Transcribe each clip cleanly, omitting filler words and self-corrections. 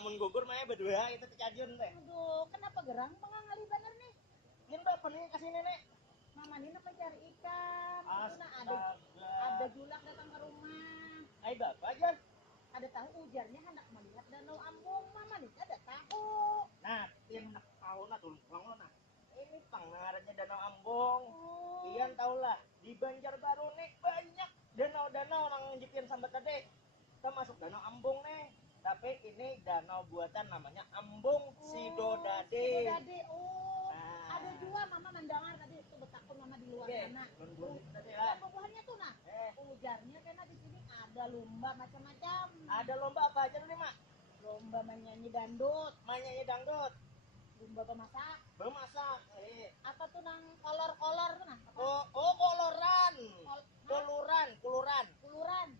amun gugur mah berdua itu kecajun teh. Aduh, kenapa gerang pengangali bener nih? Ini berapa nih kasih nenek? Mama Nina apa cari ikan? Itu nah Astaga. ada julak datang ke rumah. Ayo bapak aja. Ada tahu ujarnya hendak melihat danau Ambung. Mama Nina ada tahu. Nah, yang nak tahu nah tuh nah. Ini pengarahnya Danau Ambung. Oh. Ian tahulah di Banjarbaru nih banyak danau-danau orang ngejikin sambat tadi. Kita masuk Danau Ambung nih. Tapi ini danau buatan namanya Ambung Sidodade. Sidodade. Oh. Nah. Ada dua mama mendengar tadi itu betakun mama di luar sana. Dan buah-buahannya tuh nah. Ujarnya karena di sini ada lomba macam-macam. Ada lomba apa aja nih, Mak? Lomba menyanyi dangdut. Menyanyi dangdut. Lomba bemasak. Bemasak. Apa tuh nang kolor-kolor tuh nah? Koloran.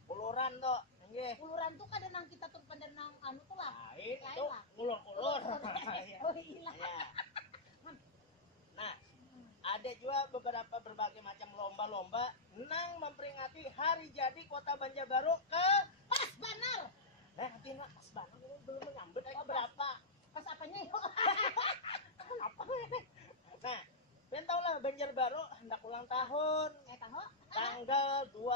Kuluran tuh. Nggih. Kuluran tuh kadang nang kita tuh pada nang anu tuh lah. Itu kulur-kulur. Oh iya. Nah, ada juga beberapa berbagai macam lomba-lomba nang memperingati hari jadi Kota Banjarbaru ke Pas Banar. Nah, nanti Pas Banar ini belum menyambut berapa? Pas apanya yuk? Apa ini? Nah, kalian tahu lah Banjarbaru hendak ulang tahun. Tahu? Tanggal 20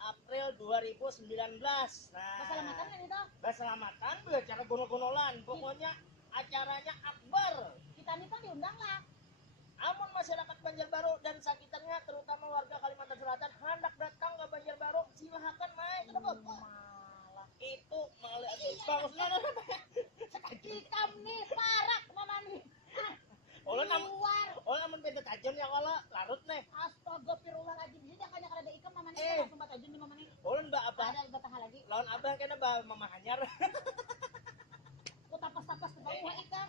April 2019. Nah, Keselamatan kan itu? keselamatan bicara gono-gonolan. Pokoknya acaranya akbar. Kita nih kan diundang lah. Amun masyarakat Banjarbaru dan sekitarnya terutama warga Kalimantan Selatan hendak datang ke Banjarbaru, silakan main. Malah itu malah bagusnya kita nih parak mama nih. Orang amun pintu tajam ya kalau larut nih. Astaga pirullahaladzim. Jadi jangan ada ikan mama nih langsung tajam nih mama nih. Ulun mbak abah. Ada batang lagi. Lawan abah kena mbak mama hanyar. Aku tapas-tapas ke bawah ikan.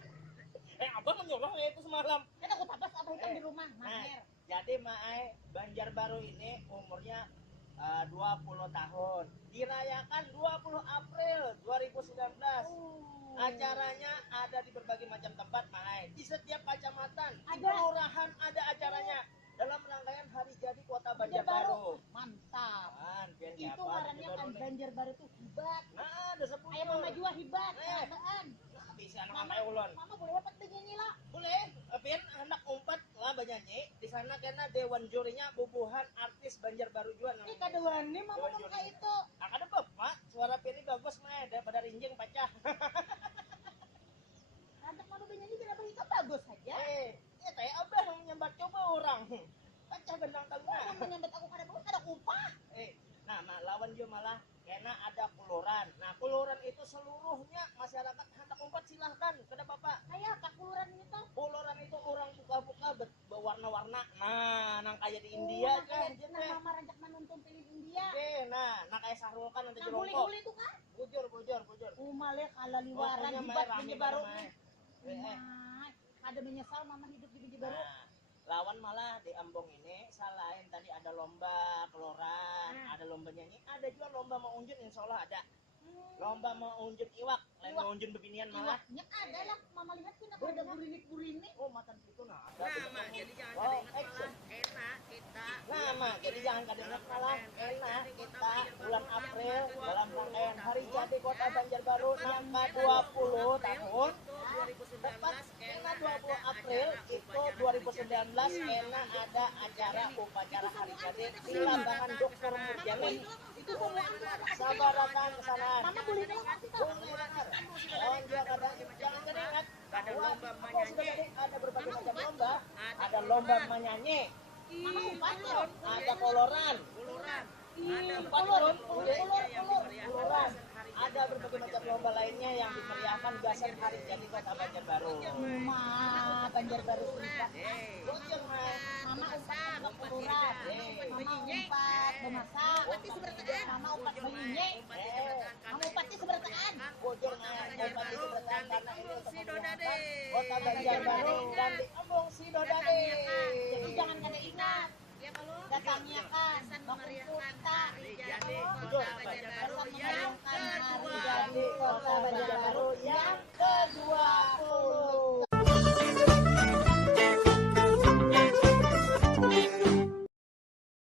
Abah menyuruh itu semalam. Kita aku tapas abah ikan di rumah. Maher. Jadi Mae Banjarbaru ini umurnya 20 tahun. Dirayakan 20 April 2019. Acaranya ada di berbagai macam tempat, Mae. Di setiap kecamatan, di kelurahan ada acaranya. Dalam rangkaian hari jadi Kota Banjarbaru. Mantap. Itu orangnya kan Banjarbaru tuh hebat. Nah, ada sebut. Ayo mama juga hebat. Bisa anak ulun. Mama boleh dapat bernyanyi lah. Boleh. Pian anak umpat lah bernyanyi. Di sana karena dewan jurinya bubuhan artis Banjarbaru juga namanya. Kadewan nih mama kayak itu. Ada bapak, suara Pian bagus mah daripada rinjing pacah. Nanti mama bernyanyi kenapa itu bagus saja. Ya teh abah yang menyambat coba orang. Pacah gendang telinga. Kamu menyambat aku kada upah. Nah, lawan juga malah karena ada kuluran. Nah, kuluran itu seluruhnya masyarakat hendak umpat silahkan. Kada apa-apa. Kayak apa kuluran itu? Kuluran itu orang buka-buka berwarna-warna. Nah, nang kayak di India kan. Nah, mama rancak menonton film India. Nah kayak Sahrul kan nanti jelongkok. Nah, boleh itu kan? Bujur. Umale kala liwaran hebat Banjarbaru. Ada menyesal mama hidup di Banjarbaru. Lawan malah di Ambung ini selain tadi ada lomba keluran, ada lomba nyanyi, ada juga lomba mau unjun, insya Allah ada. Lomba mau unjun iwak, lain mau unjun bebinian malah. Iwaknya ada lah, mama lihat kan ada burinik-burinik. Oh makan itu nah. Nah, jadi jangan kadang malah enak kita. Nah, mak, jadi jangan kadang malah enak kita bulan April dalam rangkaian hari jadi Kota Banjarbaru yang ke-20 tahun. Tepat kena 20 April itu 2019 kena ada acara upacara hari jadi di lapangan Dr. Murjani. Itu boleh Sabar datang ke sana. Mama boleh dengar sih Boleh dengar. Jangan ingat Ada lomba menyanyi. Ada berbagai macam lomba. Ada lomba menyanyi. Mama umpat loh. Ada koloran. Kuluran. Ada berbagai macam lomba lainnya yang dimeriahkan biasanya hari jadi Kota Banjarbaru. Banjarbaru umpat. Bujur, Mama umpat kuluran. Mama umpat bemasak. Mama umpat bernyanyi. Mama upatnya seberataan. Bujur, umpat di seberataan karena ini untuk memeriahkan Kota Banjarbaru dan di Ambung Sidodade. Jadi jangan kada ingat. Ya kalau Datangnya kan, memeriahkan hari jadi Kota Banjarbaru yang yang kedua. Jadi Kota Banjarbaru yang